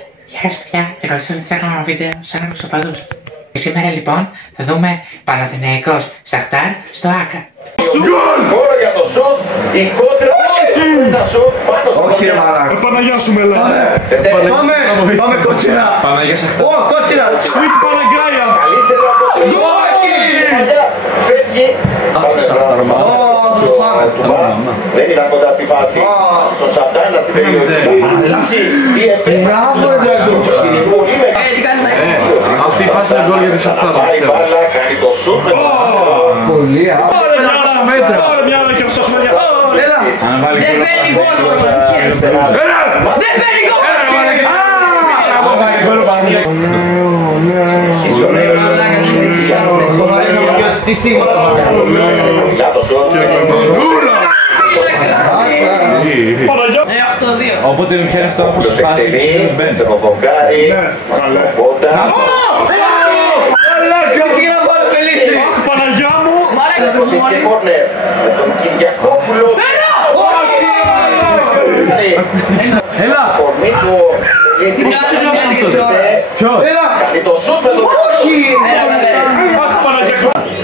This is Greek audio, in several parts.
Γεια σας παιδιά και καλώς ήρθατε σε ένα βίντεο σαν ένα οπαδούς. Σήμερα λοιπόν θα δούμε Παναθηναϊκός Σαχτάρ στο ΆΚΑ. Τώρα για το σουτ, η κόντρα. Όχι ρε μαλάκα. Παναγιά σου μελά. Πάμε κότσινα. Παναγιά Σαχτάρ. Ω, κότσινα. Sweet Παναγκάια. Καλύτερα από το φεύγει. Δεν ήταν κοντά στη φάση. Στον Σαντάνα στην περιοχή. Μπράβο ρε Ντραγκόφσκι. Αυτή η φάση είναι γκολ για τη Σαχτάρ. Πάρει μπάλα, κάνει το σουτ. Πολύ μέτρα. Έλα. Δεν παίρνει γκολ ο Μανουσιές. Δεν παίρνει γκολ. Τι στιγμή Για το σουτ. Οπότε με πιάνει αυτό όπως φάση και συνήθως μπαίνει. Το Βοκάρι. Πότα. Παναγιά μου! Και κόρνερ. Με τον Κυριακόπουλο. Έλα! Κορμί του. Πώς τελειώσαμε αυτό? Ποιος? Κάνει το σουτ με τον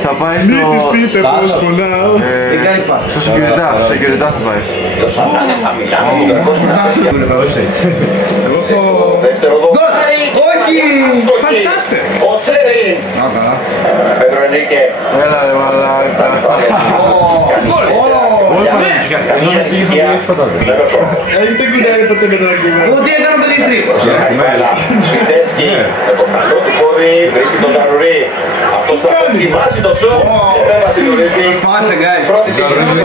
Θα πάει στο... Δεν κάνει πάση. Στο security θα πάει. Ο Σαντάνα θα μιλά με τον δεύτερο Βοκάρι. Όχι! Fantastic! Ο Τσέριν. Πέτρο Ενρίκε. Έλα ρε μαλάκα. Καμία ανησυχία. Τι έκανε το λίστρι? Σιτέσκι με το καλό του πόδι βρίσκει τον Ζαρουρί. Αυτός θα δοκιμάσει το σουτ. Επέμβαση του Ρίστη. Φάσε guys. Πρώτη στιγμή.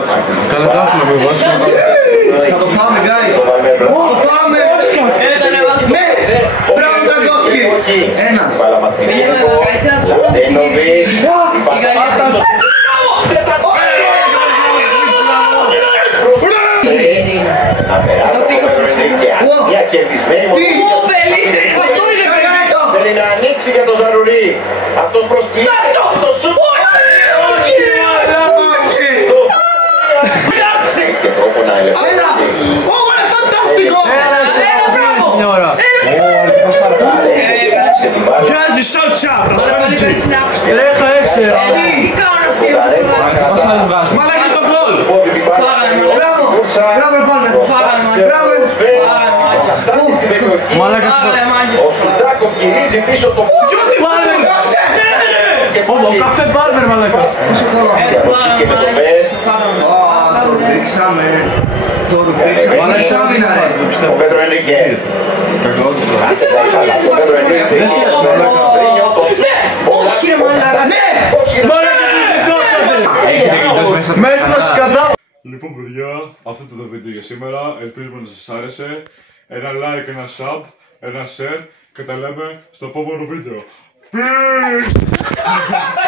Καλά τα έχουμε βέβαια. Θα το φάμε guys. Το φάμε. Ναι. Μπράβο Ντραγκόφσκι. Ένας. Μια κερδισμένη θέλει να ανοίξει για τον Ζαρουρί. Αυτός προσποιεί το σουτ. Και τρόπο να ελευθερώσει. Βγάζει σότσια! Τα σότσια! Τρέχα έσαι. Μας άλλες βγάζουν. Μαλάκι στο γκολ! Ο Σουντάκο γυρίζει πίσω το Ο καφέ Μπάρμπερ μαλάκα. και με το Μπες. Το ρίξαμε. Το ρίξαμε. Μαλάκα άμυνα ρε. Ο Πέτρο Ενρίκε. Μέσα να σκατάω. Λοιπόν παιδιά, αυτό ήταν το βίντεο για σήμερα. Ελπίζουμε να σας άρεσε. Ένα like, ένα sub, ένα share και τα λέμε στο επόμενο βίντεο. Peace!